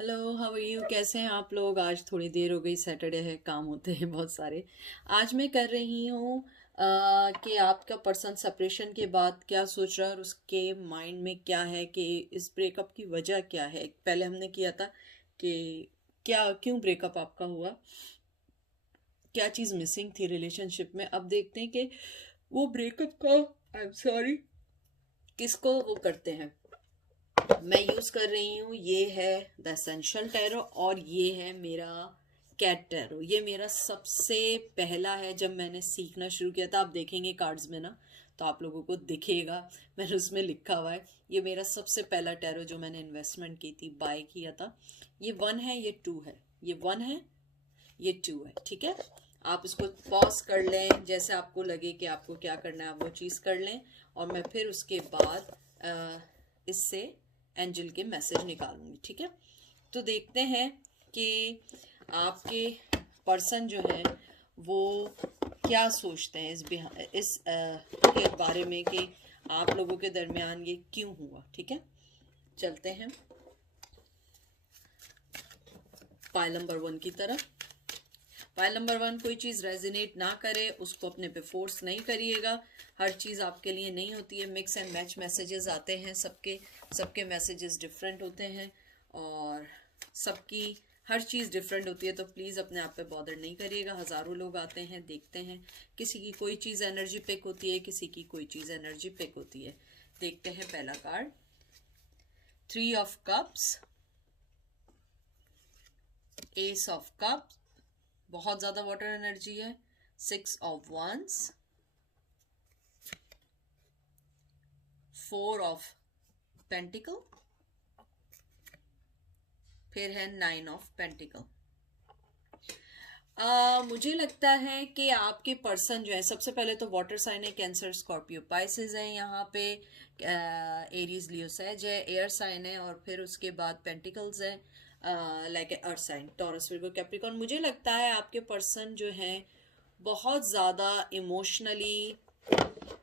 Hello, how are you? कैसे हैं आप लोग? आज थोड़ी देर हो गई, सैटरडे है, काम होते हैं बहुत सारे। आज मैं कर रही हूँ कि आपका पर्सन सेपरेशन के बाद क्या सोच रहा है और उसके माइंड में क्या है, कि इस ब्रेकअप की वजह क्या है। पहले हमने किया था कि क्या क्यों ब्रेकअप आपका हुआ, क्या चीज़ मिसिंग थी रिलेशनशिप में। अब देखते हैं कि वो ब्रेकअप का, आई एम सॉरी, किसको वो करते हैं। मैं यूज कर रही हूँ, ये है द एसेंशियल टैरो और ये है मेरा कैट टैरो। ये मेरा सबसे पहला है, जब मैंने सीखना शुरू किया था। आप देखेंगे कार्ड्स में ना, तो आप लोगों को दिखेगा, मैंने उसमें लिखा हुआ है। ये मेरा सबसे पहला टैरो जो मैंने इन्वेस्टमेंट की थी, बाय किया था। ये 1 है, ये 2 है, ये 1 है, ये 2 है। ठीक है, आप इसको पॉज कर लें, जैसे आपको लगे कि आपको क्या करना है आप वो चीज़ कर लें। और मैं फिर उसके बाद इससे एंजल के मैसेज निकालूंगी। ठीक है, तो देखते हैं कि आपके पर्सन जो है वो क्या सोचते हैं के बारे में, कि आप लोगों के दरमियान ये क्यों हुआ। ठीक है, चलते हैं पाइल नंबर 1 की तरफ। पाइल नंबर 1, कोई चीज़ रेजिनेट ना करे उसको अपने पे फोर्स नहीं करिएगा। हर चीज़ आपके लिए नहीं होती है। मिक्स एंड मैच मैसेजेस आते हैं, सबके सबके मैसेजेस डिफरेंट होते हैं और सबकी हर चीज़ डिफरेंट होती है। तो प्लीज़ अपने आप पे बॉदर नहीं करिएगा। हज़ारों लोग आते हैं, देखते हैं, किसी की कोई चीज़ एनर्जी पिक होती है, किसी की कोई चीज़ एनर्जी पिक होती है। देखते हैं पहला card, 3 of cups, S of cups, बहुत ज़्यादा वाटर एनर्जी है, 6 ऑफ wands, 4 ऑफ पेंटिकल, फिर है 9 ऑफ पेंटिकल। मुझे लगता है कि आपके पर्सन जो है, सबसे पहले तो वाटर साइन है, कैंसर स्कॉर्पियो पाइसेस है, यहाँ पे एरीज लियो सैज है, एयर साइन है, और फिर उसके बाद पेंटिकल्स है, like earth sign Taurus Virgo Capricorn. मुझे लगता है आपके पर्सन जो है बहुत ज़्यादा इमोशनली,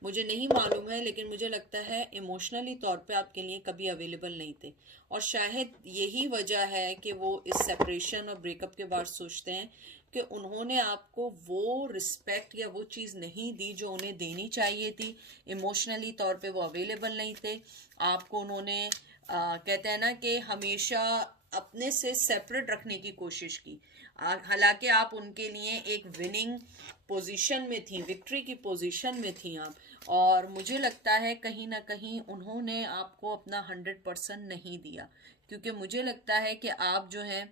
मुझे नहीं मालूम है, लेकिन मुझे लगता है इमोशनली तौर पे आपके लिए कभी अवेलेबल नहीं थे। और शायद यही वजह है कि वो इस सेपरेशन और ब्रेकअप के बाद सोचते हैं कि उन्होंने आपको वो रिस्पेक्ट या वो चीज़ नहीं दी जो उन्हें देनी चाहिए थी। इमोशनली तौर पे वो अवेलेबल नहीं थे आपको। उन्होंने कहते हैं ना कि हमेशा अपने से सेपरेट रखने की कोशिश की। हालांकि आप उनके लिए एक विनिंग पोजीशन में थी, विक्ट्री की पोजीशन में थी आप। और मुझे लगता है कहीं ना कहीं उन्होंने आपको अपना 100% नहीं दिया, क्योंकि मुझे लगता है कि आप जो है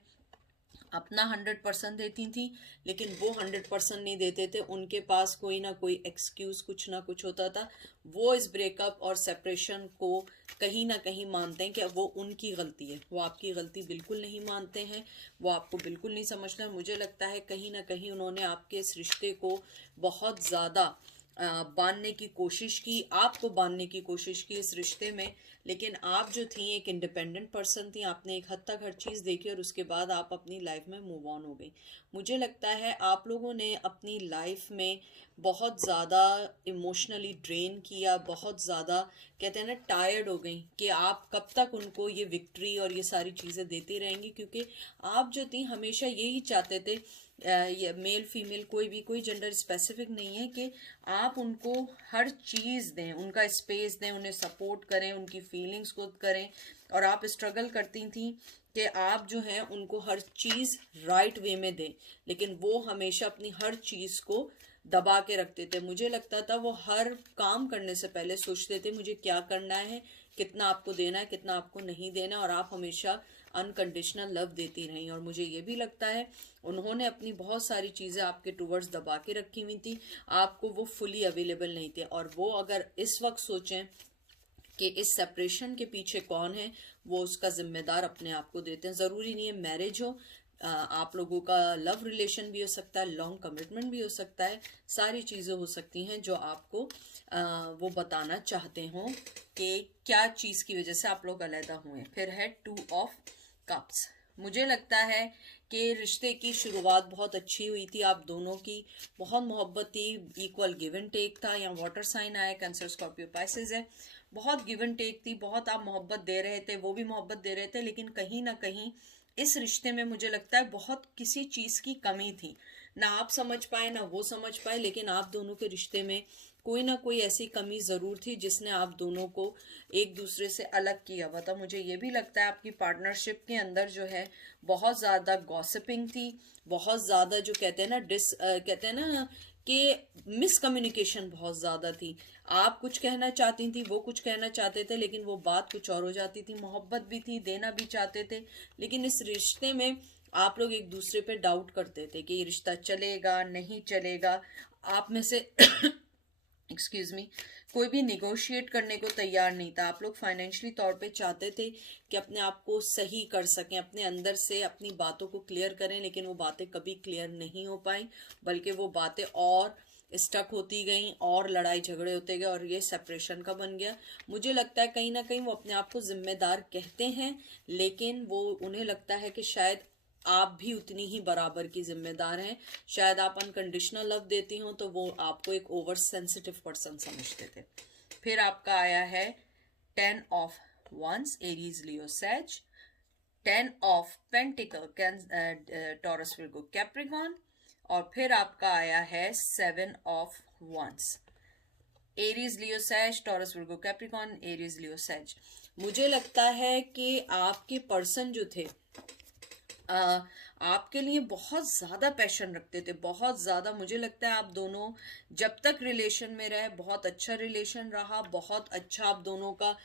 अपना 100% देती थी, लेकिन वो 100% नहीं देते थे। उनके पास कोई ना कोई एक्सक्यूज, कुछ ना कुछ होता था। वो इस ब्रेकअप और सेपरेशन को कहीं ना कहीं मानते हैं कि वो उनकी गलती है, वो आपकी गलती बिल्कुल नहीं मानते हैं, वो आपको बिल्कुल नहीं समझते हैं। मुझे लगता है कहीं ना कहीं उन्होंने आपके इस रिश्ते को बहुत ज़्यादा बांधने की कोशिश की, आपको बांधने की कोशिश की इस रिश्ते में। लेकिन आप जो थी एक इंडिपेंडेंट पर्सन थी, आपने एक हद तक हर चीज़ देखी और उसके बाद आप अपनी लाइफ में मूव ऑन हो गई। मुझे लगता है आप लोगों ने अपनी लाइफ में बहुत ज़्यादा इमोशनली ड्रेन किया, बहुत ज़्यादा कहते हैं ना टायर्ड हो गई, कि आप कब तक उनको ये विक्ट्री और ये सारी चीज़ें देती रहेंगी। क्योंकि आप जो थी हमेशा यही चाहते थे, ये मेल फीमेल कोई भी, कोई जेंडर स्पेसिफिक नहीं है, कि आप उनको हर चीज़ दें, उनका स्पेस दें, उन्हें सपोर्ट करें, उनकी फीलिंग्स को करें। और आप स्ट्रगल करती थी कि आप जो हैं उनको हर चीज़ राइट वे में दें, लेकिन वो हमेशा अपनी हर चीज़ को दबा के रखते थे। मुझे लगता था वो हर काम करने से पहले सोचते थे मुझे क्या करना है, कितना आपको देना है, कितना आपको नहीं देना। और आप हमेशा अनकंडीशनल लव देती रहीं। और मुझे ये भी लगता है उन्होंने अपनी बहुत सारी चीज़ें आपके टूवर्ड्स दबा के रखी हुई थी, आपको वो फुली अवेलेबल नहीं थे। और वो अगर इस वक्त सोचें कि इस सेपरेशन के पीछे कौन है, वो उसका जिम्मेदार अपने आप को देते हैं। ज़रूरी नहीं है मैरिज हो, आप लोगों का लव रिलेशन भी हो सकता है, लॉन्ग कमिटमेंट भी हो सकता है, सारी चीज़ें हो सकती हैं जो आपको वो बताना चाहते हों कि क्या चीज़ की वजह से आप लोग अलहदा हुए। फिर है 2 ऑफ कप्स। मुझे लगता है कि रिश्ते की शुरुआत बहुत अच्छी हुई थी, आप दोनों की बहुत मोहब्बत थी, इक्वल गिव एंड टेक था। यहाँ वाटर साइन आया, कैंसर स्कॉर्पियो पाइसेस है, बहुत गिव एंड टेक थी, बहुत आप मोहब्बत दे रहे थे, वो भी मोहब्बत दे रहे थे। लेकिन कहीं ना कहीं इस रिश्ते में मुझे लगता है बहुत किसी चीज़ की कमी थी, ना आप समझ पाए ना वो समझ पाए, लेकिन आप दोनों के रिश्ते में कोई ना कोई ऐसी कमी ज़रूर थी जिसने आप दोनों को एक दूसरे से अलग किया हुआ था। मुझे ये भी लगता है आपकी पार्टनरशिप के अंदर जो है बहुत ज़्यादा गॉसिपिंग थी, बहुत ज़्यादा जो कहते हैं ना कहते हैं ना कि मिसकम्युनिकेशन बहुत ज़्यादा थी। आप कुछ कहना चाहती थी, वो कुछ कहना चाहते थे, लेकिन वो बात कुछ और हो जाती थी। मोहब्बत भी थी, देना भी चाहते थे, लेकिन इस रिश्ते में आप लोग एक दूसरे पे डाउट करते थे कि ये रिश्ता चलेगा नहीं चलेगा। आप में से एक्सक्यूज मी, कोई भी निगोशिएट करने को तैयार नहीं था। आप लोग फाइनेंशियली तौर पे चाहते थे कि अपने आप को सही कर सकें, अपने अंदर से अपनी बातों को क्लियर करें, लेकिन वो बातें कभी क्लियर नहीं हो पाई, बल्कि वो बातें और स्टक होती गई और लड़ाई झगड़े होते गए और ये सेपरेशन का बन गया। मुझे लगता है कहीं ना कहीं वो अपने आप को जिम्मेदार कहते हैं, लेकिन वो उन्हें लगता है कि शायद आप भी उतनी ही बराबर की जिम्मेदार हैं। शायद आप अनकंडीशनल लव देती हो तो वो आपको एक ओवर सेंसिटिव पर्सन समझते थे। फिर आपका आया है 10 of once, Aries Leo Sag, 10 of pentacle, Taurus Virgo Capricorn, और फिर आपका आया है 7 of once, Aries Leo Sag, Taurus Virgo Capricorn, Aries Leo Sag. मुझे लगता है कि आपके पर्सन जो थे आपके लिए बहुत ज़्यादा पैशन रखते थे, बहुत ज़्यादा। मुझे लगता है आप दोनों जब तक रिलेशन में रहे बहुत अच्छा रिलेशन रहा, बहुत अच्छा आप दोनों का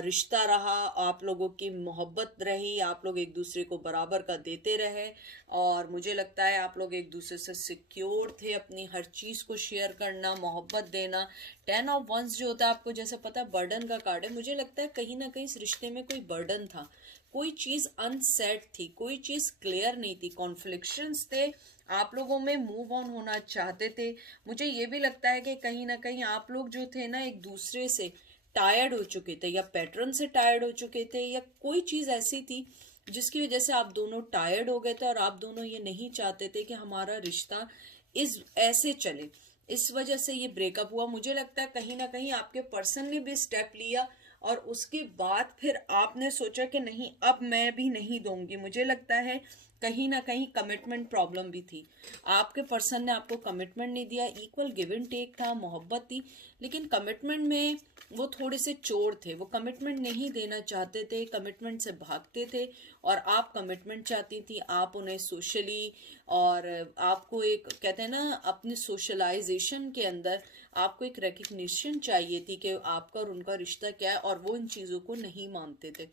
रिश्ता रहा, आप लोगों की मोहब्बत रही, आप लोग एक दूसरे को बराबर का देते रहे, और मुझे लगता है आप लोग एक दूसरे से सिक्योर थे, अपनी हर चीज़ को शेयर करना, मोहब्बत देना। 10 ऑफ वंस जो होता है आपको जैसे पता है बर्डन का कार्ड है। मुझे लगता है कहीं ना कहीं इस रिश्ते में कोई बर्डन था, कोई चीज अनसेट थी, कोई चीज क्लियर नहीं थी, कॉन्फ्लिक्शंस थे, आप लोगों में मूव ऑन होना चाहते थे। मुझे ये भी लगता है कि कहीं ना कहीं आप लोग जो थे ना एक दूसरे से टायर्ड हो चुके थे, या पैटर्न से टायर्ड हो चुके थे, या कोई चीज ऐसी थी जिसकी वजह से आप दोनों टायर्ड हो गए थे, और आप दोनों ये नहीं चाहते थे कि हमारा रिश्ता इस ऐसे चले। इस वजह से ये ब्रेकअप हुआ। मुझे लगता है कहीं ना कहीं आपके पर्सन ने भी स्टेप लिया, और उसके बाद फिर आपने सोचा कि नहीं अब मैं भी नहीं दूंगी। मुझे लगता है कहीं ना कहीं कमिटमेंट प्रॉब्लम भी थी, आपके पर्सन ने आपको कमिटमेंट नहीं दिया। इक्वल गिव एंड टेक था, मोहब्बत थी, लेकिन कमिटमेंट में वो थोड़े से चोर थे, वो कमिटमेंट नहीं देना चाहते थे, कमिटमेंट से भागते थे, और आप कमिटमेंट चाहती थी। आप उन्हें सोशली, और आपको एक कहते हैं ना अपने सोशलाइजेशन के अंदर आपको एक रिकग्निशन चाहिए थी कि आपका और उनका रिश्ता क्या है, और वो इन चीज़ों को नहीं मानते थे।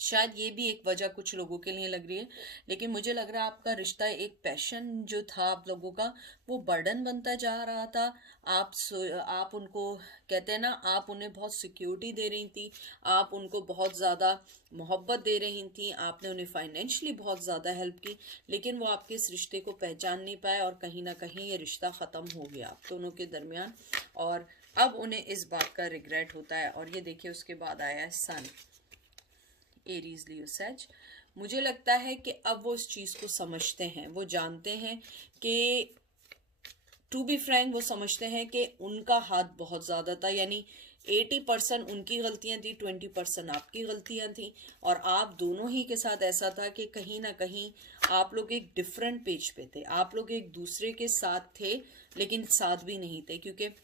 शायद ये भी एक वजह कुछ लोगों के लिए लग रही है, लेकिन मुझे लग रहा है आपका रिश्ता एक पैशन जो था आप लोगों का वो बर्डन बनता जा रहा था। आप उनको कहते हैं ना, आप उन्हें बहुत सिक्योरिटी दे रही थी, आप उनको बहुत ज़्यादा मोहब्बत दे रही थी, आपने उन्हें फाइनेंशियली बहुत ज़्यादा हेल्प की, लेकिन वो आपके इस रिश्ते को पहचान नहीं पाए, और कहीं ना कहीं ये रिश्ता ख़त्म हो गया आप दोनों के दरमियान, और अब उन्हें इस बात का रिग्रेट होता है। और ये देखिए उसके बाद आया है सन, एरीज लियो सैज। मुझे लगता है कि अब वो इस चीज़ को समझते हैं, वो जानते हैं कि टू बी फ्रैंक वो समझते हैं कि उनका हाथ बहुत ज़्यादा था, यानी 80% उनकी गलतियां थी, 20% आपकी गलतियां थी, और आप दोनों ही के साथ ऐसा था कि कहीं ना कहीं आप लोग एक डिफरेंट पेज पे थे, आप लोग एक दूसरे के साथ थे लेकिन साथ भी नहीं थे, क्योंकि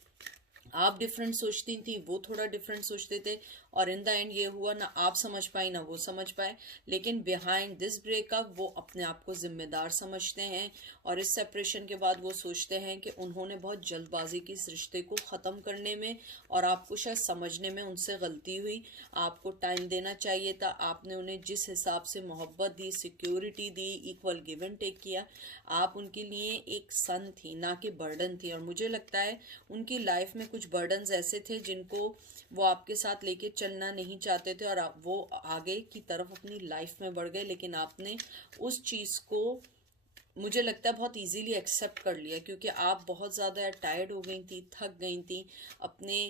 आप डिफरेंट सोचती थी, वो थोड़ा डिफरेंट सोचते थे, और इन द एंड ये हुआ ना आप समझ पाई ना वो समझ पाए। लेकिन बिहाइंड दिस ब्रेकअप वो अपने आप को जिम्मेदार समझते हैं, और इस सेपरेशन के बाद वो सोचते हैं कि उन्होंने बहुत जल्दबाजी की इस रिश्ते को ख़त्म करने में, और आपको शायद समझने में उनसे गलती हुई। आपको टाइम देना चाहिए था, आपने उन्हें जिस हिसाब से मोहब्बत दी, सिक्योरिटी दी, इक्वल गिव एंड टेक किया, आप उनके लिए एक सन थी ना कि बर्डन थी। और मुझे लगता है उनकी लाइफ में कुछ बर्डन्स ऐसे थे जिनको वो आपके साथ लेके चलना नहीं चाहते थे, और वो आगे की तरफ अपनी लाइफ में बढ़ गए, लेकिन आपने उस चीज़ को मुझे लगता है बहुत इजीली एक्सेप्ट कर लिया, क्योंकि आप बहुत ज़्यादा टायर्ड हो गई थी, थक गई थी अपने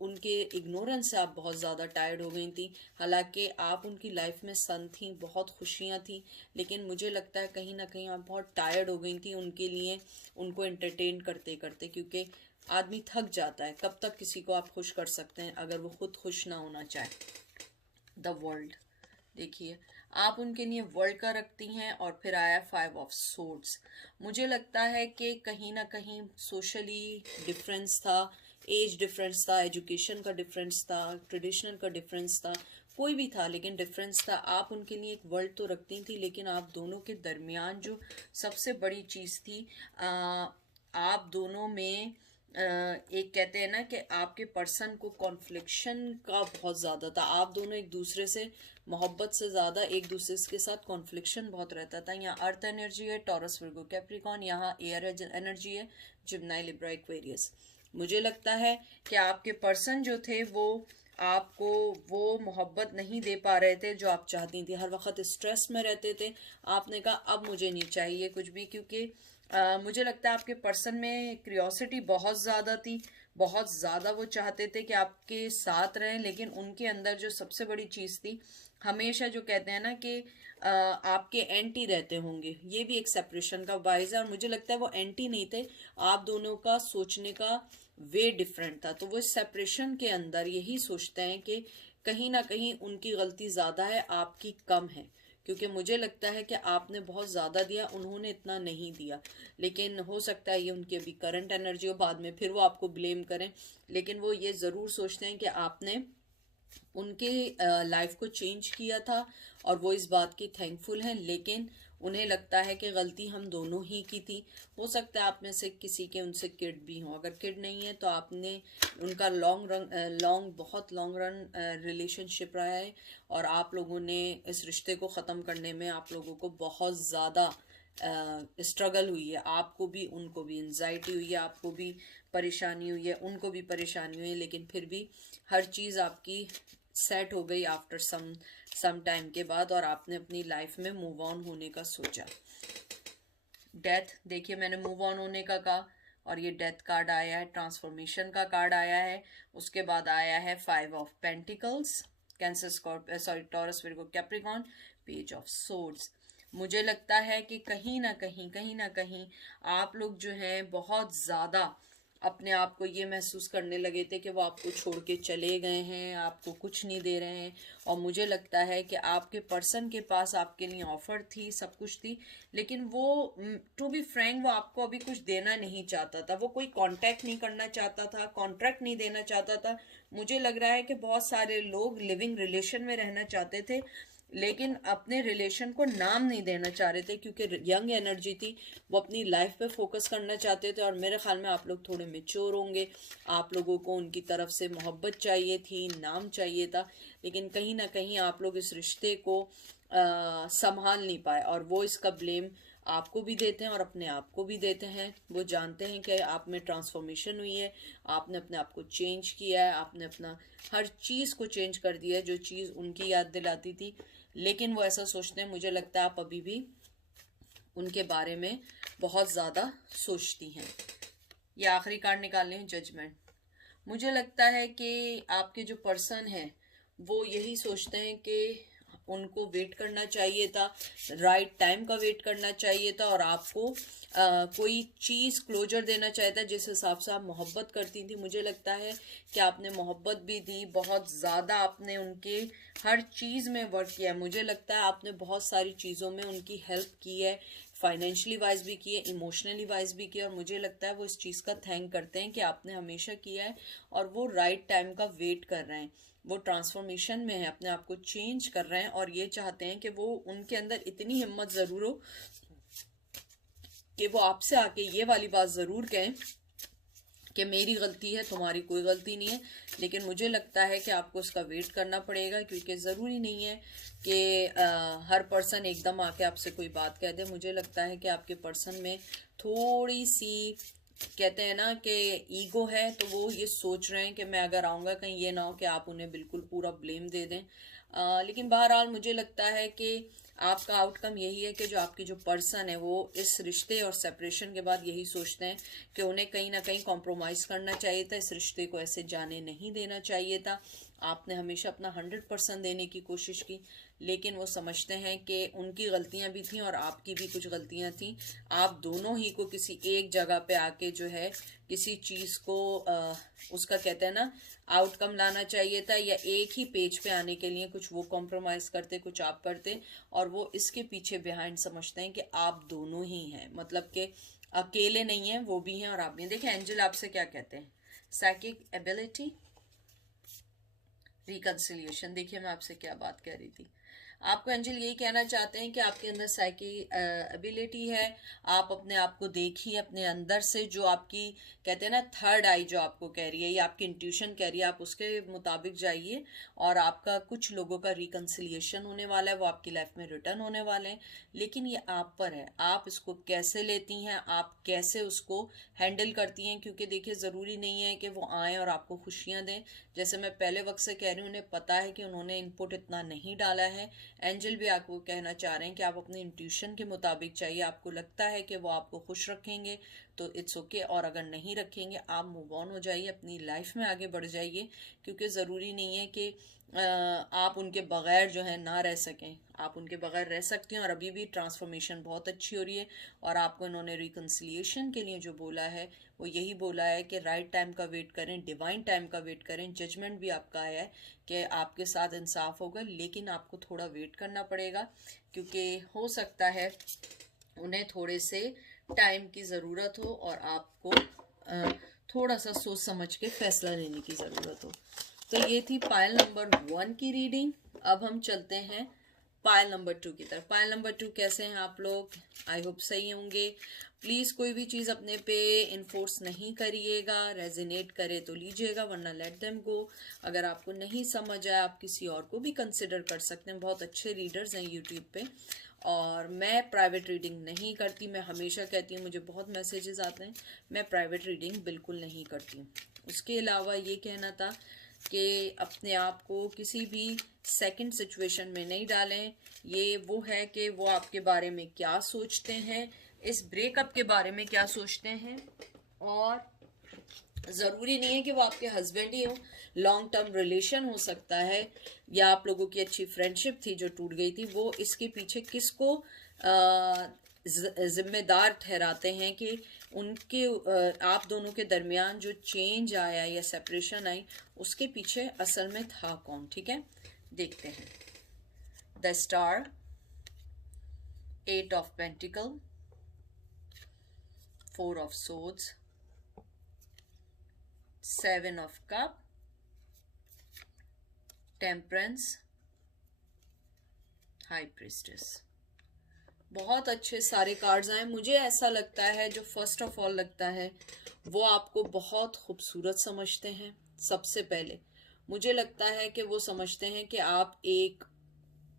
उनके इग्नोरेंस से, आप बहुत ज़्यादा टायर्ड हो गई थी। हालांकि आप उनकी लाइफ में सन थी, बहुत खुशियाँ थी, लेकिन मुझे लगता है कहीं ना कहीं आप बहुत टायर्ड हो गई थी उनके लिए, उनको एंटरटेन करते करते, क्योंकि आदमी थक जाता है। कब तक किसी को आप खुश कर सकते हैं अगर वो खुद खुश ना होना चाहे। द वर्ल्ड देखिए, आप उनके लिए वर्ल्ड का रखती हैं। और फिर आया 5 ऑफ सोर्ड्स। मुझे लगता है कि कहीं ना कहीं सोशली डिफरेंस था, एज डिफरेंस था, एजुकेशन का डिफरेंस था, ट्रेडिशनल का डिफरेंस था, कोई भी था लेकिन डिफरेंस था। आप उनके लिए एक वर्ल्ड तो रखती थी, लेकिन आप दोनों के दरमियान जो सबसे बड़ी चीज़ थी, आप दोनों में एक कहते हैं ना कि आपके पर्सन को कॉन्फ्लिक्शन का बहुत ज़्यादा था। आप दोनों एक दूसरे से मोहब्बत से ज़्यादा एक दूसरे के साथ कॉन्फ्लिक्शन बहुत रहता था। यहाँ अर्थ एनर्जी है, टॉरस वर्गो कैप्रिकॉन, यहाँ एयर एनर्जी है, जिम्नाई लिब्रा एक्वेरियस। मुझे लगता है कि आपके पर्सन जो थे वो आपको वो मोहब्बत नहीं दे पा रहे थे जो आप चाहती थी। हर वक्त स्ट्रेस में रहते थे। आपने कहा अब मुझे नहीं चाहिए कुछ भी, क्योंकि मुझे लगता है आपके पर्सन में क्यूरियोसिटी बहुत ज़्यादा थी, बहुत ज़्यादा वो चाहते थे कि आपके साथ रहें। लेकिन उनके अंदर जो सबसे बड़ी चीज़ थी, हमेशा जो कहते हैं ना कि आपके एंटी रहते होंगे, ये भी एक सेपरेशन का बाइस है। और मुझे लगता है वो एंटी नहीं थे, आप दोनों का सोचने का वे डिफरेंट था। तो वो सेपरेशन के अंदर यही सोचते हैं कि कहीं ना कहीं उनकी गलती ज़्यादा है, आपकी कम है। क्योंकि मुझे लगता है कि आपने बहुत ज़्यादा दिया, उन्होंने इतना नहीं दिया। लेकिन हो सकता है ये उनकी अभी करंट एनर्जी हो, बाद में फिर वो आपको ब्लेम करें। लेकिन वो ये ज़रूर सोचते हैं कि आपने उनके लाइफ को चेंज किया था और वो इस बात की थैंकफुल हैं। लेकिन उन्हें लगता है कि गलती हम दोनों ही की थी। हो सकता है आप में से किसी के उनसे किड भी हो, अगर किड नहीं है तो आपने उनका बहुत लॉन्ग रन रिलेशनशिप रहा है। और आप लोगों ने इस रिश्ते को ख़त्म करने में आप लोगों को बहुत ज़्यादा स्ट्रगल हुई है। आपको भी उनको भी एंजाइटी हुई है, आपको भी परेशानी हुई है, उनको भी परेशानी हुई है। लेकिन फिर भी हर चीज़ आपकी सेट हो गई आफ्टर सम टाइम के बाद, और आपने अपनी लाइफ में मूव ऑन होने का सोचा। डेथ, देखिए मैंने मूव ऑन होने का कहा और ये डेथ कार्ड आया है, ट्रांसफॉर्मेशन का कार्ड आया है। उसके बाद आया है 5 of pentacles, cancer taurus Virgo Capricorn, page of swords. मुझे लगता है कि कहीं ना कहीं आप लोग जो हैं बहुत ज़्यादा अपने आप को ये महसूस करने लगे थे कि वो आपको छोड़ के चले गए हैं, आपको कुछ नहीं दे रहे हैं। और मुझे लगता है कि आपके पर्सन के पास आपके लिए ऑफर थी, सब कुछ थी, लेकिन वो टू बी फ्रैंक वो आपको अभी कुछ देना नहीं चाहता था। वो कोई कांटेक्ट नहीं करना चाहता था, कॉन्ट्रैक्ट नहीं देना चाहता था। मुझे लग रहा है कि बहुत सारे लोग लिविंग रिलेशन में रहना चाहते थे, लेकिन अपने रिलेशन को नाम नहीं देना चाह रहे थे, क्योंकि यंग एनर्जी थी, वो अपनी लाइफ पे फोकस करना चाहते थे। और मेरे ख्याल में आप लोग थोड़े मेच्योर होंगे, आप लोगों को उनकी तरफ से मोहब्बत चाहिए थी, नाम चाहिए था। लेकिन कहीं ना कहीं आप लोग इस रिश्ते को संभाल नहीं पाए, और वो इसका ब्लेम आपको भी देते हैं और अपने आप को भी देते हैं। वो जानते हैं कि आप में ट्रांसफॉर्मेशन हुई है, आपने अपने आप को चेंज किया है, आपने अपना हर चीज़ को चेंज कर दिया है जो चीज़ उनकी याद दिलाती थी। लेकिन वो ऐसा सोचते हैं, मुझे लगता है आप अभी भी उनके बारे में बहुत ज़्यादा सोचती हैं। ये आखिरी कार्ड निकालने हैं, जजमेंट। मुझे लगता है कि आपके जो पर्सन है वो यही सोचते हैं कि उनको वेट करना चाहिए था, राइट टाइम का वेट करना चाहिए था, और आपको कोई चीज़ क्लोजर देना चाहिए था जिस हिसाब से आप मोहब्बत करती थी। मुझे लगता है कि आपने मोहब्बत भी दी, बहुत ज़्यादा आपने उनके हर चीज़ में वर्क किया है। मुझे लगता है आपने बहुत सारी चीज़ों में उनकी हेल्प की है, फाइनेंशियली वाइज भी किए, इमोशनली वाइज भी किया। और मुझे लगता है वो इस चीज़ का थैंक करते हैं कि आपने हमेशा किया है, और वो राइट टाइम का वेट कर रहे हैं। वो ट्रांसफॉर्मेशन में है, अपने आप को चेंज कर रहे हैं, और ये चाहते हैं कि वो उनके अंदर इतनी हिम्मत ज़रूर हो कि वो आपसे आके ये वाली बात ज़रूर कहें कि मेरी गलती है, तुम्हारी कोई गलती नहीं है। लेकिन मुझे लगता है कि आपको उसका वेट करना पड़ेगा, क्योंकि ज़रूरी नहीं है कि हर पर्सन एकदम आके आपसे कोई बात कह दे। मुझे लगता है कि आपके पर्सन में थोड़ी सी कहते हैं ना कि ईगो है, तो वो ये सोच रहे हैं कि मैं अगर आऊँगा कहीं ये ना हो कि आप उन्हें बिल्कुल पूरा ब्लेम दे दें। लेकिन बहरहाल मुझे लगता है कि आपका आउटकम यही है कि जो आपकी जो पर्सन है वो इस रिश्ते और सेपरेशन के बाद यही सोचते हैं कि उन्हें कहीं ना कहीं कॉम्प्रोमाइज़ करना चाहिए था, इस रिश्ते को ऐसे जाने नहीं देना चाहिए था। आपने हमेशा अपना 100% देने की कोशिश की, लेकिन वो समझते हैं कि उनकी गलतियां भी थी और आपकी भी कुछ गलतियां थी। आप दोनों ही को किसी एक जगह पे आके जो है किसी चीज को उसका कहते हैं ना आउटकम लाना चाहिए था, या एक ही पेज पे आने के लिए कुछ वो कॉम्प्रोमाइज करते कुछ आप करते, और वो इसके पीछे बिहाइंड समझते हैं कि आप दोनों ही हैं, मतलब कि अकेले नहीं है, वो भी हैं और आप भी हैं। देखिए एंजल आपसे क्या कहते हैं, साइकिक एबिलिटी, रिकंसिलिएशन। देखिए मैं आपसे क्या बात कह रही थी, आपको एंजल यही कहना चाहते हैं कि आपके अंदर साइकी एबिलिटी है, आप अपने आप को देखिए अपने अंदर से, जो आपकी कहते हैं ना थर्ड आई जो आपको कह रही है या आपकी इंट्यूशन कह रही है, आप उसके मुताबिक जाइए और आपका कुछ लोगों का रिकंसिलिएशन होने वाला है, वो आपकी लाइफ में रिटर्न होने वाले हैं। लेकिन ये आप पर है, आप इसको कैसे लेती हैं, आप कैसे उसको हैंडल करती हैं, क्योंकि देखिए ज़रूरी नहीं है कि वो आएँ और आपको खुशियाँ दें। जैसे मैं पहले वक्त से कह रही हूँ, उन्हें पता है कि उन्होंने इनपुट इतना नहीं डाला है। एंजल भी आपको कहना चाह रहे हैं कि आप अपने इंट्यूशन के मुताबिक चाहिए, आपको लगता है कि वो आपको खुश रखेंगे तो इट्स ओके, और अगर नहीं रखेंगे आप मूव ऑन हो जाइए, अपनी लाइफ में आगे बढ़ जाइए, क्योंकि ज़रूरी नहीं है कि आप उनके बगैर जो है ना रह सकें, आप उनके बगैर रह सकती हैं। और अभी भी ट्रांसफॉर्मेशन बहुत अच्छी हो रही है, और आपको इन्होंने रिकन्सिलिएशन के लिए जो बोला है वो यही बोला है कि राइट टाइम का वेट करें, डिवाइन टाइम का वेट करें। जजमेंट भी आपका आया है कि आपके साथ इंसाफ होगा, लेकिन आपको थोड़ा वेट करना पड़ेगा, क्योंकि हो सकता है उन्हें थोड़े से टाइम की ज़रूरत हो और आपको थोड़ा सा सोच समझ के फैसला लेने की ज़रूरत हो। तो ये थी पायल नंबर 1 की रीडिंग। अब हम चलते हैं पायल नंबर 2 की तरफ। पायल नंबर 2 कैसे हैं आप लोग, आई होप सही होंगे। प्लीज़ कोई भी चीज़ अपने पे इन्फोर्स नहीं करिएगा, रेजोनेट करे तो लीजिएगा वरना लेट देम गो। अगर आपको नहीं समझ आया आप किसी और को भी कंसिडर कर सकते हैं, बहुत अच्छे रीडर्स हैं यूट्यूब पे। और मैं प्राइवेट रीडिंग नहीं करती, मैं हमेशा कहती हूँ, मुझे बहुत मैसेजेस आते हैं, मैं प्राइवेट रीडिंग बिल्कुल नहीं करती हूँ। उसके अलावा ये कहना था कि अपने आप को किसी भी सेकंड सिचुएशन में नहीं डालें। ये वो है कि वो आपके बारे में क्या सोचते हैं, इस ब्रेकअप के बारे में क्या सोचते हैं, और ज़रूरी नहीं है कि वो आपके हस्बैंड ही हो, लॉन्ग टर्म रिलेशन हो सकता है, या आप लोगों की अच्छी फ्रेंडशिप थी जो टूट गई थी। वो इसके पीछे किसको जिम्मेदार ठहराते हैं कि उनके आप दोनों के दरमियान जो चेंज आया या सेपरेशन आई, उसके पीछे असल में था कौन। ठीक है, देखते हैं। The star, 8 of pentacle, 4 of swords, 7 of cup, temperance, high priestess. बहुत अच्छे सारे कार्ड्स आए। मुझे ऐसा लगता है जो फर्स्ट ऑफ ऑल लगता है वो आपको बहुत खूबसूरत समझते हैं। सबसे पहले मुझे लगता है कि वो समझते हैं कि आप एक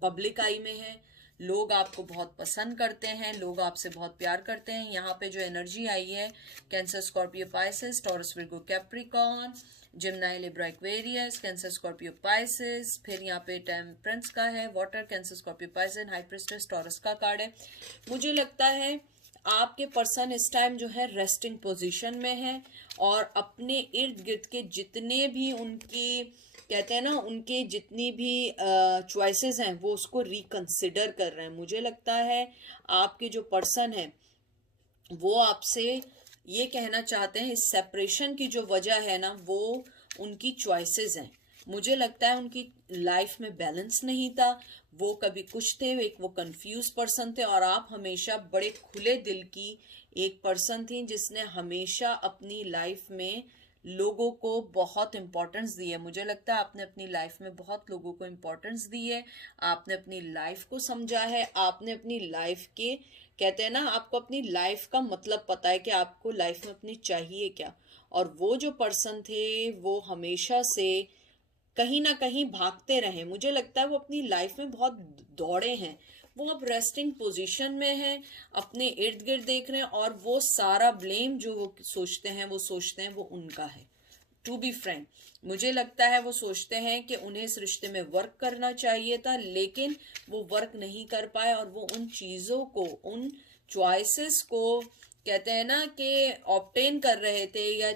पब्लिक आई में हैं, लोग आपको बहुत पसंद करते हैं, लोग आपसे बहुत प्यार करते हैं। यहाँ पे जो एनर्जी आई है, Cancer, Scorpio, Pisces, Taurus, Virgo, Capricorn, Gemini, Libra, Aquarius, Cancer, Scorpio, Pisces, फिर यहाँ पे टेम्परेंस का है, water, Cancer, Scorpio, Pisces, high priestess, Taurus का कार्ड है। मुझे लगता है आपके पर्सन इस टाइम जो है रेस्टिंग पोजीशन में है, और अपने इर्द गिर्द के जितने भी उनकी कहते हैं ना उनके जितनी भी चॉइसेस हैं वो उसको रिकंसिडर कर रहे हैं। मुझे लगता है आपके जो पर्सन है वो आपसे ये कहना चाहते हैं, इस सेपरेशन की जो वजह है ना वो उनकी चॉइसेस हैं। मुझे लगता है उनकी लाइफ में बैलेंस नहीं था, वो कभी कुछ थे, एक वो कंफ्यूज पर्सन थे, और आप हमेशा बड़े खुले दिल की एक पर्सन थी जिसने हमेशा अपनी लाइफ में लोगों को बहुत इम्पोर्टेंस दी है। मुझे लगता है आपने अपनी लाइफ में बहुत लोगों को इम्पोर्टेंस दी है, आपने अपनी लाइफ को समझा है, आपने अपनी लाइफ के कहते हैं ना आपको अपनी लाइफ का मतलब पता है कि आपको लाइफ में अपनी चाहिए क्या। और वो जो पर्सन थे वो हमेशा से कहीं ना कहीं भागते रहे। मुझे लगता है वो अपनी लाइफ में बहुत दौड़े हैं, वो अब रेस्टिंग पोजीशन में हैं, अपने इर्द गिर्द देख रहे हैं, और वो सारा ब्लेम जो वो सोचते हैं वो उनका है। टू बी फ्रैंक, मुझे लगता है वो सोचते हैं कि उन्हें इस रिश्ते में वर्क करना चाहिए था, लेकिन वो वर्क नहीं कर पाए, और वो उन चीज़ों को, उन चॉइसेस को कहते हैं ना कि ऑब्टेन कर रहे थे या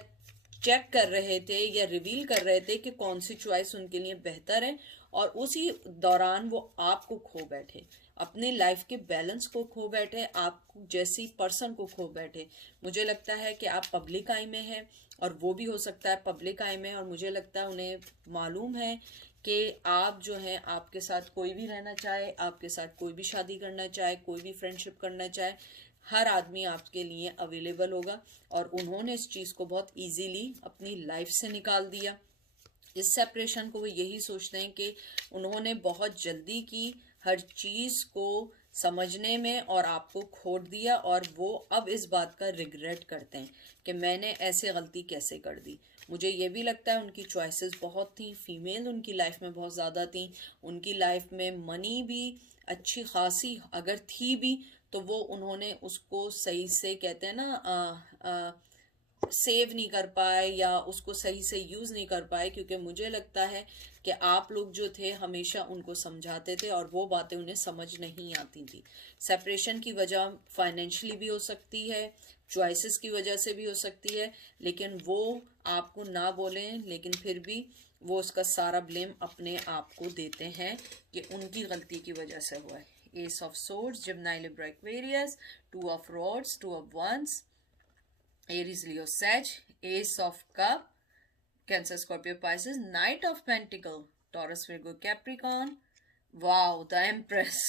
चेक कर रहे थे या रिवील कर रहे थे कि कौन सी चॉइस उनके लिए बेहतर है, और उसी दौरान वो आपको खो बैठे, अपने लाइफ के बैलेंस को खो बैठे, आप जैसी पर्सन को खो बैठे। मुझे लगता है कि आप पब्लिक आई में हैं और वो भी हो सकता है पब्लिक आई में, और मुझे लगता है उन्हें मालूम है कि आप जो हैं, आपके साथ कोई भी रहना चाहे, आपके साथ कोई भी शादी करना चाहे, कोई भी फ्रेंडशिप करना चाहे, हर आदमी आपके लिए अवेलेबल होगा। और उन्होंने इस चीज़ को बहुत इजीली अपनी लाइफ से निकाल दिया। इस सेपरेशन को वो यही सोचते हैं कि उन्होंने बहुत जल्दी की हर चीज़ को समझने में और आपको खोट दिया, और वो अब इस बात का रिग्रेट करते हैं कि मैंने ऐसे गलती कैसे कर दी। मुझे ये भी लगता है उनकी चॉइसेस बहुत थी, फीमेल उनकी लाइफ में बहुत ज़्यादा थी, उनकी लाइफ में मनी भी अच्छी खासी अगर थी भी, तो वो उन्होंने उसको सही से, कहते हैं ना, सेव नहीं कर पाए या उसको सही से यूज़ नहीं कर पाए, क्योंकि मुझे लगता है कि आप लोग जो थे हमेशा उनको समझाते थे और वो बातें उन्हें समझ नहीं आती थी। सेपरेशन की वजह फाइनेंशियली भी हो सकती है, चॉइसेस की वजह से भी हो सकती है, लेकिन वो आपको ना बोलें, लेकिन फिर भी वो उसका सारा ब्लेम अपने आप को देते हैं कि उनकी गलती की वजह से हुआ है। Ace of swords, Gemini, Libra, Aquarius, two of rods, two of wands, Aries, Leo, Sag, Ace of Cup, Cancer, Scorpio, Pisces, Knight of Pentacle, Taurus, Virgo, Capricorn. Wow, the Empress.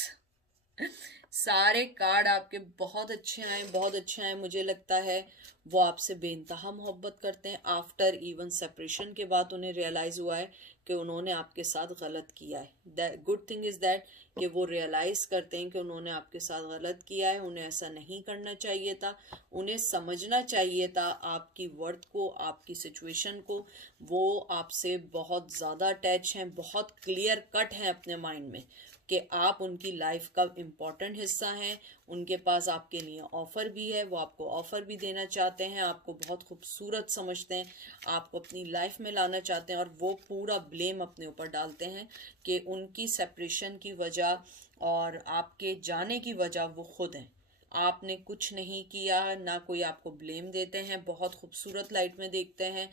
सारे कार्ड आपके बहुत अच्छे आए, बहुत अच्छे आए। मुझे लगता है वो आपसे बेइंतहा मोहब्बत करते हैं। आफ्टर इवन सेपरेशन के बाद उन्हें रियलाइज हुआ है कि उन्होंने आपके साथ गलत किया है। That good thing is that कि वो रियलाइज करते हैं कि उन्होंने आपके साथ गलत किया है, उन्हें ऐसा नहीं करना चाहिए था, उन्हें समझना चाहिए था आपकी वर्थ को, आपकी सिचुएशन को। वो आपसे बहुत ज़्यादा अटैच हैं, बहुत क्लियर कट हैं अपने माइंड में कि आप उनकी लाइफ का इम्पॉर्टेंट हिस्सा हैं। उनके पास आपके लिए ऑफ़र भी है, वो आपको ऑफ़र भी देना चाहते हैं, आपको बहुत खूबसूरत समझते हैं, आपको अपनी लाइफ में लाना चाहते हैं, और वो पूरा ब्लेम अपने ऊपर डालते हैं कि उनकी सेपरेशन की वजह और आपके जाने की वजह वो खुद हैं। आपने कुछ नहीं किया, ना कोई आपको ब्लेम देते हैं, बहुत खूबसूरत लाइट में देखते हैं,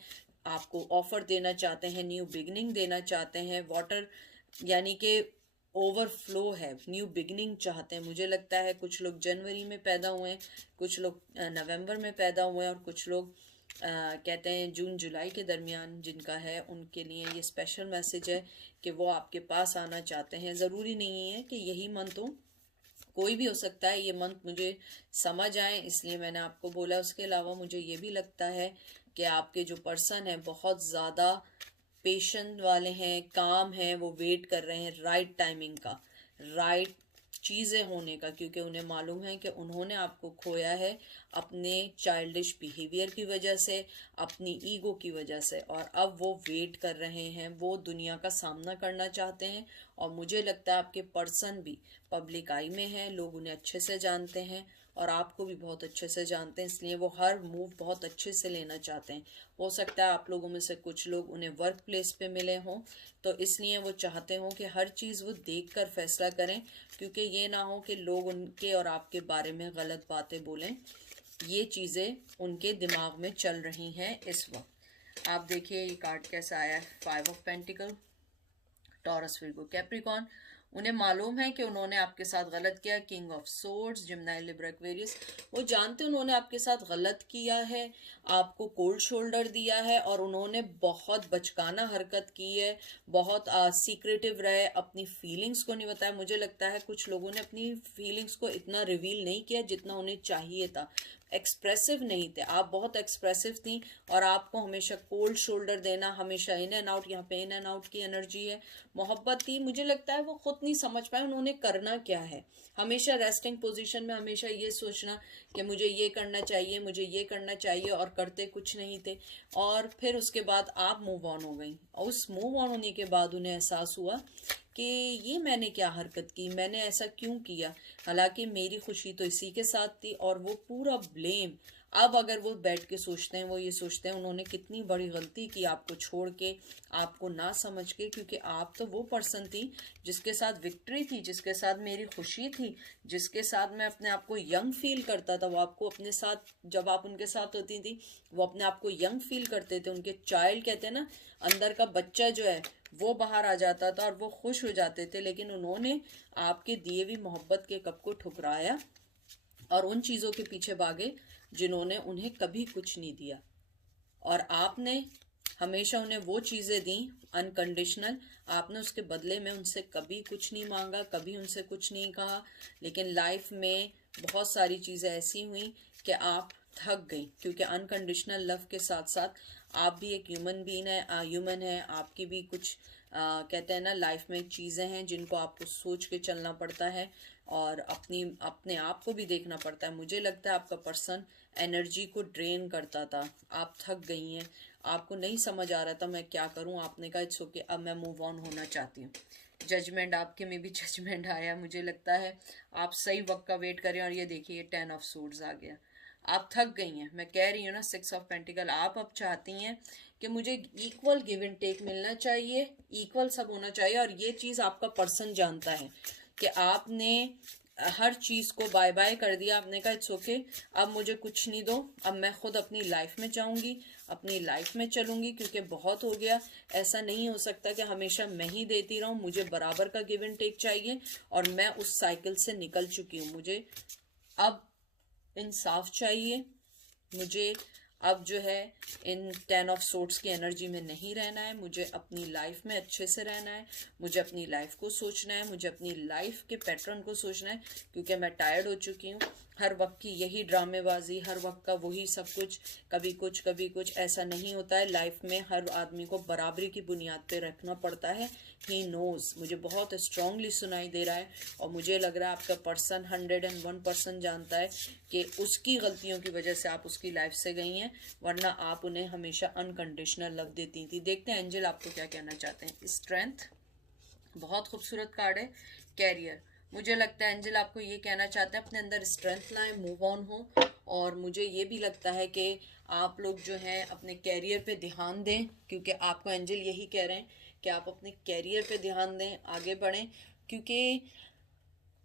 आपको ऑफ़र देना चाहते हैं, न्यू बिगनिंग देना चाहते हैं। वाटर यानी कि ओवरफ्लो है, न्यू बिगनिंग चाहते हैं। मुझे लगता है कुछ लोग जनवरी में पैदा हुए हैं, कुछ लोग नवंबर में पैदा हुए हैं, और कुछ लोग कहते हैं जून जुलाई के दरमियान जिनका है, उनके लिए ये स्पेशल मैसेज है कि वो आपके पास आना चाहते हैं। ज़रूरी नहीं है कि यही मंथ हो, कोई भी हो सकता है। ये मंथ मुझे समझ आए इसलिए मैंने आपको बोला। उसके अलावा मुझे ये भी लगता है कि आपके जो पर्सन है बहुत ज़्यादा पेशेंट वाले हैं, काम हैं, वो वेट कर रहे हैं राइट टाइमिंग का, राइट चीज़ें होने का, क्योंकि उन्हें मालूम है कि उन्होंने आपको खोया है अपने चाइल्डिश बिहेवियर की वजह से, अपनी ईगो की वजह से, और अब वो वेट कर रहे हैं, वो दुनिया का सामना करना चाहते हैं। और मुझे लगता है आपके पर्सन भी पब्लिक आई में है, लोग उन्हें अच्छे से जानते हैं और आपको भी बहुत अच्छे से जानते हैं, इसलिए वो हर मूव बहुत अच्छे से लेना चाहते हैं। हो सकता है आप लोगों में से कुछ लोग उन्हें वर्क प्लेस पे मिले हों, तो इसलिए वो चाहते हों कि हर चीज़ वो देख कर फैसला करें, क्योंकि ये ना हो कि लोग उनके और आपके बारे में गलत बातें बोलें। ये चीज़ें उनके दिमाग में चल रही हैं इस वक्त। आप देखिए ये कार्ड कैसा आया है, 5 of pentacle, Taurus, Virgo, Capricorn. उन्हें मालूम है कि उन्होंने आपके साथ गलत किया, king of swords, Gemini, Libra, Aquarius. वो जानते उन्होंने आपके साथ गलत किया है, आपको कोल्ड शोल्डर दिया है, और उन्होंने बहुत बचकाना हरकत की है, बहुत सीक्रेटिव रहे, अपनी फीलिंग्स को नहीं बताया। मुझे लगता है कुछ लोगों ने अपनी फीलिंग्स को इतना रिवील नहीं किया जितना उन्हें चाहिए था, एक्सप्रेसिव नहीं थे। आप बहुत एक्सप्रेसिव थी, और आपको हमेशा कोल्ड शोल्डर देना, हमेशा इन एंड आउट, यहाँ पे इन एंड आउट की एनर्जी है, मोहब्बत थी। मुझे लगता है वो खुद नहीं समझ पाए उन्होंने करना क्या है। हमेशा रेस्टिंग पोजीशन में, हमेशा ये सोचना कि मुझे ये करना चाहिए, मुझे ये करना चाहिए, और करते कुछ नहीं थे। और फिर उसके बाद आप मूव ऑन हो गई, और उस मूव ऑन होने के बाद उन्हें एहसास हुआ कि ये मैंने क्या हरकत की, मैंने ऐसा क्यों किया, हालांकि मेरी खुशी तो इसी के साथ थी। और वो पूरा ब्लेम अब अगर वो बैठ के सोचते हैं, वो ये सोचते हैं उन्होंने कितनी बड़ी गलती की आपको छोड़ के, आपको ना समझ के, क्योंकि आप तो वो पर्सन थी जिसके साथ विक्ट्री थी, जिसके साथ मेरी खुशी थी, जिसके साथ मैं अपने आप को यंग फील करता था। वो आपको अपने साथ, जब आप उनके साथ होती थी, वो अपने आप को यंग फील करते थे। उनके चाइल्ड कहते हैं ना, अंदर का बच्चा जो है वो बाहर आ जाता था और वो खुश हो जाते थे। लेकिन उन्होंने आपके दिए हुई मोहब्बत के कप को ठुकराया और उन चीज़ों के पीछे भागे जिन्होंने उन्हें कभी कुछ नहीं दिया। और आपने हमेशा उन्हें वो चीज़ें दी अनकंडीशनल। आपने उसके बदले में उनसे कभी कुछ नहीं मांगा, कभी उनसे कुछ नहीं कहा। लेकिन लाइफ में बहुत सारी चीज़ें ऐसी हुई कि आप थक गई, क्योंकि अनकंडीशनल लव के साथ साथ आप भी एक ह्यूमन है। आपकी भी कुछ कहते हैं ना, लाइफ में चीज़ें हैं जिनको आपको सोच के चलना पड़ता है और अपने आप को भी देखना पड़ता है। मुझे लगता है आपका पर्सन एनर्जी को ड्रेन करता था। आप थक गई हैं, आपको नहीं समझ आ रहा था मैं क्या करूं। आपने कहा इट्स ओके, अब मैं मूव ऑन होना चाहती हूँ। जजमेंट आपके में भी जजमेंट आया। मुझे लगता है आप सही वक्त का वेट करें। और ये देखिए 10 ऑफ सूट्स आ गया। आप थक गई हैं, मैं कह रही हूँ ना, 6 ऑफ पेंटिकल। आप अब चाहती हैं कि मुझे इक्वल गिव एंड टेक मिलना चाहिए, इक्वल सब होना चाहिए। और ये चीज़ आपका पर्सन जानता है कि आपने हर चीज़ को बाय बाय कर दिया। आपने कहा इट्स ओके, अब मुझे कुछ नहीं दो, अब मैं खुद अपनी लाइफ में जाऊंगी, अपनी लाइफ में चलूंगी, क्योंकि बहुत हो गया। ऐसा नहीं हो सकता कि हमेशा मैं ही देती रहूं। मुझे बराबर का गिव एंड टेक चाहिए और मैं उस साइकिल से निकल चुकी हूँ। मुझे अब इंसाफ चाहिए। मुझे अब जो है इन 10 ऑफ सोर्ट्स की एनर्जी में नहीं रहना है। मुझे अपनी लाइफ में अच्छे से रहना है। मुझे अपनी लाइफ को सोचना है, मुझे अपनी लाइफ के पैटर्न को सोचना है, क्योंकि मैं टायर्ड हो चुकी हूँ। हर वक्त की यही ड्रामेबाजी, हर वक्त का वही सब कुछ, कभी कुछ कभी कुछ, ऐसा नहीं होता है। लाइफ में हर आदमी को बराबरी की बुनियाद पे रखना पड़ता है। ही नोज, मुझे बहुत स्ट्रांगली सुनाई दे रहा है और मुझे लग रहा है आपका पर्सन 101% जानता है कि उसकी गलतियों की वजह से आप उसकी लाइफ से गई हैं, वरना आप उन्हें हमेशा अनकंडीशनल लव देती थी। देखते हैं एंजल आपको क्या कहना चाहते हैं। स्ट्रेंथ बहुत खूबसूरत कार्ड है। कैरियर, मुझे लगता है एंजल आपको ये कहना चाहते हैं अपने अंदर स्ट्रेंथ लाएं, मूव ऑन हो। और मुझे ये भी लगता है कि आप लोग जो हैं अपने कैरियर पे ध्यान दें, क्योंकि आपको एंजल यही कह रहे हैं कि आप अपने कैरियर पे ध्यान दें, आगे बढ़ें। क्योंकि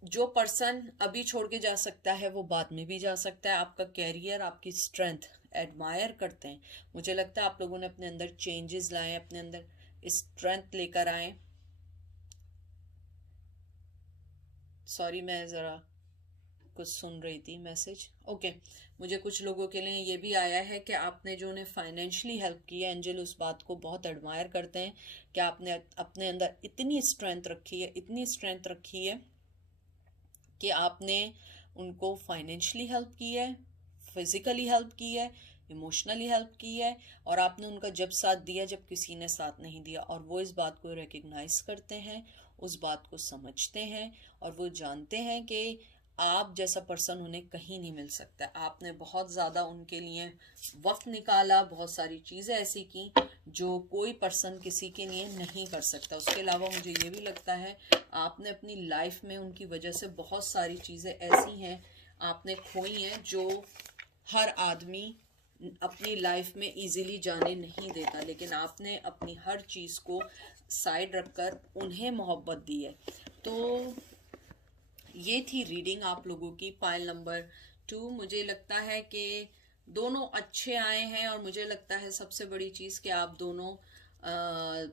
जो पर्सन अभी छोड़ के जा सकता है वो बाद में भी जा सकता है। आपका कैरियर, आपकी स्ट्रेंथ एडमायर करते हैं। मुझे लगता है आप लोगों ने अपने अंदर चेंजेस लाए, अपने अंदर स्ट्रेंथ लेकर आए। सॉरी, मैं ज़रा कुछ सुन रही थी मैसेज। ओके, मुझे कुछ लोगों के लिए ये भी आया है कि आपने जो उन्हें फाइनेंशियली हेल्प की है, एंजल उस बात को बहुत एडमायर करते हैं कि आपने अपने अंदर इतनी स्ट्रेंथ रखी है, इतनी स्ट्रेंथ रखी है कि आपने उनको फाइनेंशियली हेल्प की है, फिजिकली हेल्प की है, इमोशनली हेल्प की है। और आपने उनका जब साथ दिया जब किसी ने साथ नहीं दिया, और वो इस बात को रिकग्नाइज करते हैं, उस बात को समझते हैं और वो जानते हैं कि आप जैसा पर्सन उन्हें कहीं नहीं मिल सकता। आपने बहुत ज़्यादा उनके लिए वक्त निकाला, बहुत सारी चीज़ें ऐसी की जो कोई पर्सन किसी के लिए नहीं कर सकता। उसके अलावा मुझे ये भी लगता है आपने अपनी लाइफ में उनकी वजह से बहुत सारी चीज़ें ऐसी हैं आपने खोई हैं जो हर आदमी अपनी लाइफ में इजीली जाने नहीं देता। लेकिन आपने अपनी हर चीज़ को साइड रखकर उन्हें मोहब्बत दी है। तो ये थी रीडिंग आप लोगों की पाइल नंबर 2। मुझे लगता है कि दोनों अच्छे आए हैं और मुझे लगता है सबसे बड़ी चीज़ कि आप दोनों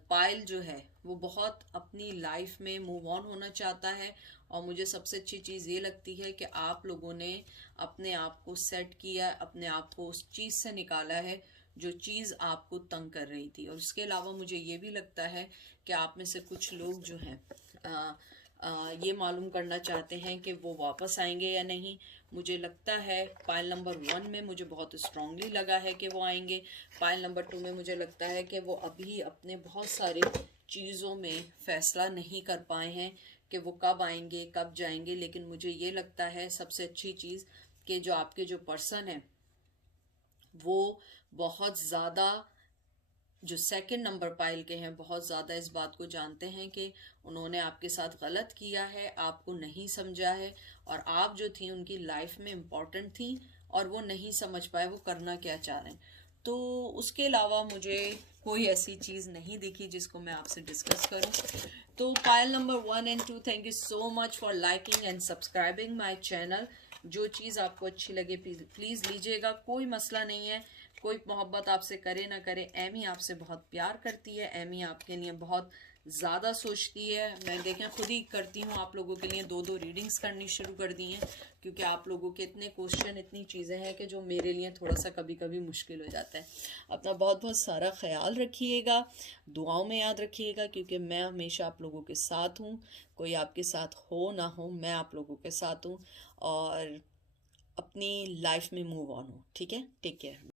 पाइल जो है वो बहुत अपनी लाइफ में मूव ऑन होना चाहता है। और मुझे सबसे अच्छी चीज़ ये लगती है कि आप लोगों ने अपने आप को सेट किया, अपने आप को उस चीज़ से निकाला है जो चीज़ आपको तंग कर रही थी। और उसके अलावा मुझे ये भी लगता है कि आप में से कुछ लोग जो हैं ये मालूम करना चाहते हैं कि वो वापस आएंगे या नहीं। मुझे लगता है पाइल नंबर 1 में मुझे बहुत स्ट्रांगली लगा है कि वो आएंगे। पाइल नंबर 2 में मुझे लगता है कि वो अभी अपने बहुत सारे चीज़ों में फैसला नहीं कर पाए हैं कि वो कब आएंगे कब जाएंगे। लेकिन मुझे ये लगता है सबसे अच्छी चीज़ कि जो आपके जो पर्सन है वो बहुत ज़्यादा, जो सेकंड नंबर पाइल के हैं, बहुत ज़्यादा इस बात को जानते हैं कि उन्होंने आपके साथ गलत किया है, आपको नहीं समझा है। और आप जो थी उनकी लाइफ में इम्पॉर्टेंट थी और वो नहीं समझ पाए वो करना क्या चाह रहे हैं। तो उसके अलावा मुझे कोई ऐसी चीज़ नहीं दिखी जिसको मैं आपसे डिस्कस करूं। तो pile number 1 and 2, thank you so much for liking and subscribing my channel. जो चीज़ आपको अच्छी लगे प्लीज़ लीजिएगा, कोई मसला नहीं है। कोई मोहब्बत आपसे करे ना करे, एमी आपसे बहुत प्यार करती है, एमी आपके लिए बहुत ज़्यादा सोचती है। मैं देखें खुद ही करती हूँ आप लोगों के लिए 2-2 रीडिंग्स करनी शुरू कर दी हैं, क्योंकि आप लोगों के इतने क्वेश्चन, इतनी चीज़ें हैं कि जो मेरे लिए थोड़ा सा कभी कभी मुश्किल हो जाता है। अपना बहुत बहुत सारा ख्याल रखिएगा, दुआओं में याद रखिएगा, क्योंकि मैं हमेशा आप लोगों के साथ हूँ। कोई आपके साथ हो ना हो, मैं आप लोगों के साथ हूँ। और अपनी लाइफ में मूव ऑन हो, ठीक है। Take care.